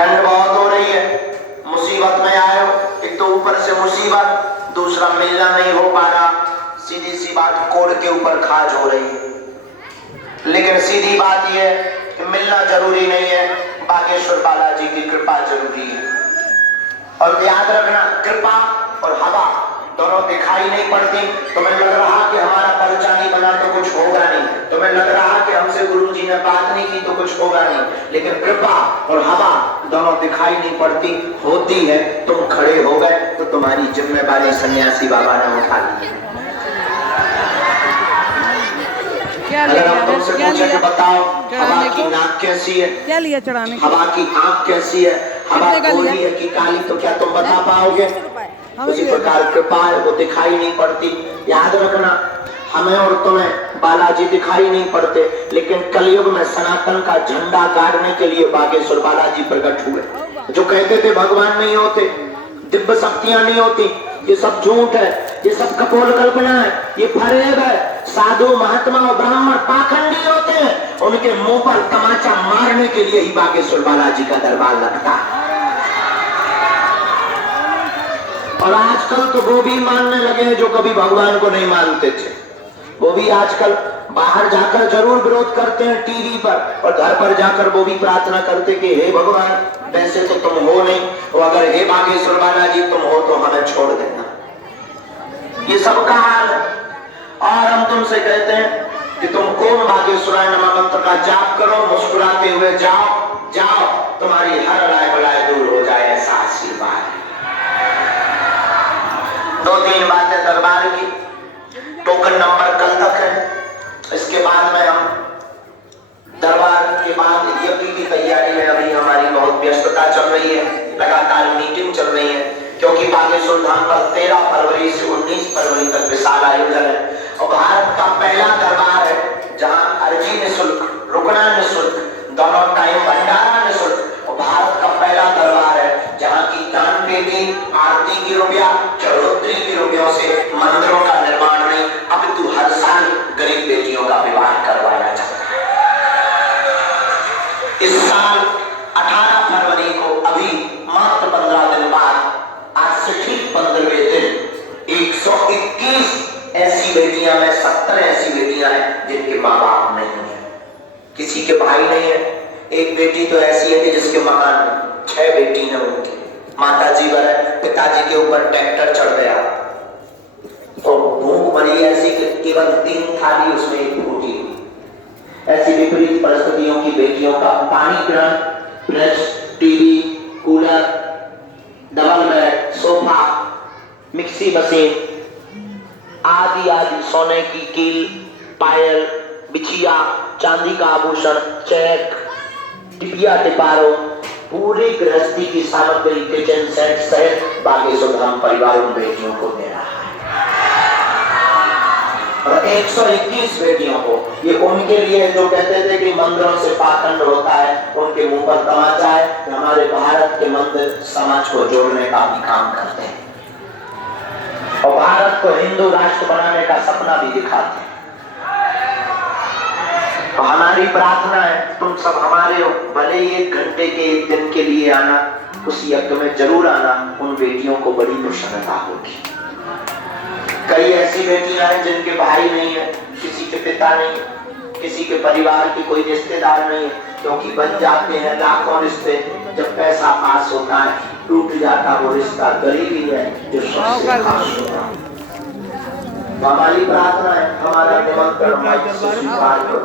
ठंड बहुत हो रही है, मुसीबत में आए हो, एक तो ऊपर से मुसीबत, दूसरा मिलना नहीं हो पा रहा, सीधी सी बात कोड़ के ऊपर खाज हो रही है। लेकिन सीधी बात यह है कि मिलना जरूरी नहीं है, बागेश्वर बालाजी की कृपा जरूरी है। और याद रखना, कृपा और हवा दोनों दिखाई नहीं पड़ती। तुम्हें लग रहा कि हमारा पर्चा नहीं बना तो कुछ होगा नहीं, तुम्हें लग रहा कि हमसे गुरुजी ने बात नहीं की तो कुछ होगा नहीं, लेकिन कृपा और हवा दोनों दिखाई नहीं पड़ती, होती है। तुम खड़े हो गए तो तुम्हारी जिम्मेदारी सन्यासी बाबा ने उठा ली है। अगर हम तुमसे पूछे कि बताओ हवा की नाक कैसी है, क्या लिया चढ़ाने, हवा की आंख कैसी है, हवा गोरी है कि काली, तो क्या तुम बता पाओगे? उसी प्रकार कृपा है, वो दिखाई नहीं पड़ती। याद रखना, हमें और तुम्हें बालाजी दिखाई नहीं पड़ते, लेकिन कलयुग में सनातन का झंडा गाड़ने के लिए बागेश्वर बालाजी प्रकट हुए। जो कहते थे भगवान नहीं होते, दिव्य शक्तियां नहीं होती, ये सब झूठ है, ये सब कपोल कल्पना है, ये फरेब है। साधु महात्मा और ब्राह्मण पाखंडी होते हैं, उनके मुंह पर तमाचा मारने के लिए ही बागेश्वर बालाजी का दरबार लगता है। और आजकल तो वो भी मानने लगे हैं जो कभी भगवान को नहीं मानते थे। वो भी आजकल बाहर जाकर जरूर विरोध करते हैं टीवी पर, और घर पर जाकर वो भी प्रार्थना करते कि हे भगवान, वैसे तो तुम हो नहीं, और अगर हे बागेश्वर बालाजी तुम हो तो हमें छोड़ देना। ये सबका हाल है। और हम तुमसे कहते हैं कि तुम ओम बागेश्वराय नमः मंत्र का जाप करो, मुस्कुराते हुए जाओ, जाओ, तुम्हारी हर राय बलाय दूर हो जाए, ऐसा आशीर्वाद है। 2-3 बातें दरबार की। टोकन नंबर कल तक है, इसके बाद में हम दरबार के बाद यज्ञ की तैयारी में अभी हमारी बहुत व्यस्तता चल रही है, लगातार मीटिंग चल रही है, क्योंकि बागेश्वर धाम पर 13 फरवरी से 19 फरवरी तक विशाल आयोजन है। और भारत का पहला दरबार है जहां अर्जी निःशुल्क, रुकना निःशुल्क, दोनों टाइम भंडारा निःशुल्क। और भारत का पहला दरबार है जहां की दान पेटी, आरती की रुपया, चढ़ोतरी की रुपयों से मंदिरों का निर्माण नहीं, अपितु हर साल गरीब बेटियों का विवाह करवाया जाता है। इस साल 18 फरवरी को, अभी मात्र 15 दिन बाद, आज से ठीक 15वें दिन, 121 ऐसी बेटियां में 70 ऐसी बेटियां हैं जिनके माँ बाप नहीं है, किसी के भाई नहीं है। एक बेटी तो ऐसी है कि जिसके मकान में 6 बेटी हैं, उनकी माता जी वर है, पिताजी के ऊपर ट्रैक्टर चढ़ गया और भूख मरी ऐसी कि केवल 3 थाली उसमें एक फूटी। ऐसी विपरीत परिस्थितियों की बेटियों का पानी ग्रहण, fridge, TV, cooler, double bed, sofa, mixie machine आदि आदि, सोने की कील, पायल, बिछिया, चांदी का आभूषण, चेक, टिपिया टिपारो, पूरी गृहस्थी की सामग्री, किचन सेट सहित बागेश्वर धाम परिवार उन बेटियों को दे रहा है। और 121 बेटियों को, ये उनके लिए जो कहते थे कि मंदिरों से पाखंड होता है, उनके मुंह पर तमाचा है कि हमारे भारत के मंदिर समाज को जोड़ने का भी काम करते हैं और भारत को हिंदू राष्ट्र बनाने का सपना भी दिखाते हैं। तो हमारी प्रार्थना है तुम सब हमारे हो, भले ही 1 घंटे के 1 दिन के लिए आना, उस यज्ञ में जरूर आना, उन बेटियों को बड़ी प्रसन्नता होगी। कई ऐसी बेटियां हैं जिनके भाई नहीं है, किसी के पिता नहीं है, किसी के परिवार की कोई रिश्तेदार नहीं है, क्योंकि बन जाते हैं लाखों रिश्ते, जब पैसा पास होता है टूट जाता वो रिश्ता। गरीबी है जो सबसे खास होता है। हमारी प्रार्थना है हमारा निमंत्रण स्वीकार करो।